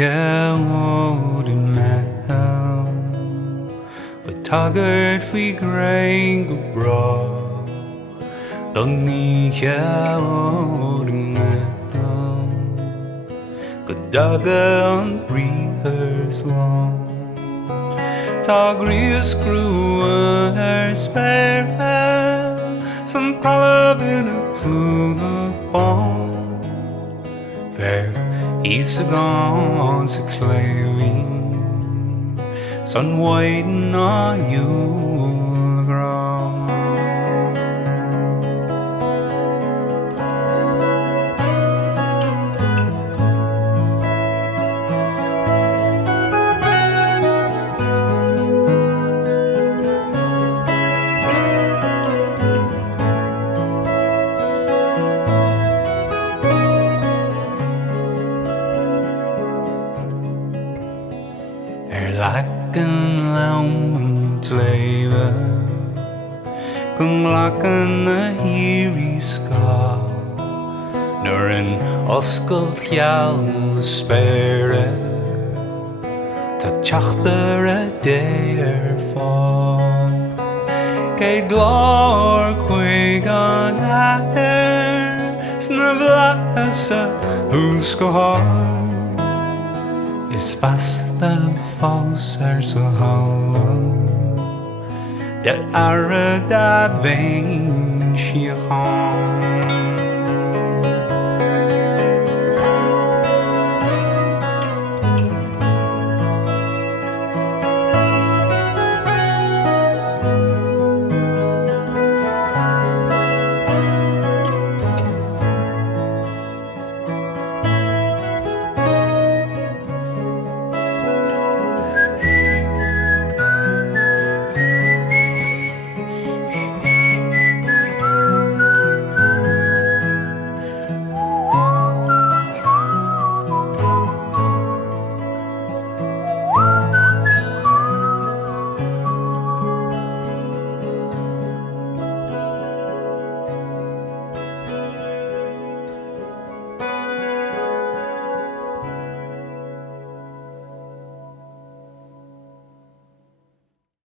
old in mel But taggart fi grain go bra Don ní old in mel Go daga an bríhers long Tá screw spare San talamh in a clún of bon Fair is a gone sa cléirín San widen á you'll grow Lacan laum an tléimhe Gon lacan na hírí sá Nuair an oscailt ceall na spéire Tá teachtar a dé fáil Cé glár chuig an air Sna bhlas a hús go háir Is fasta fós sa hála De ara da bhéin siachán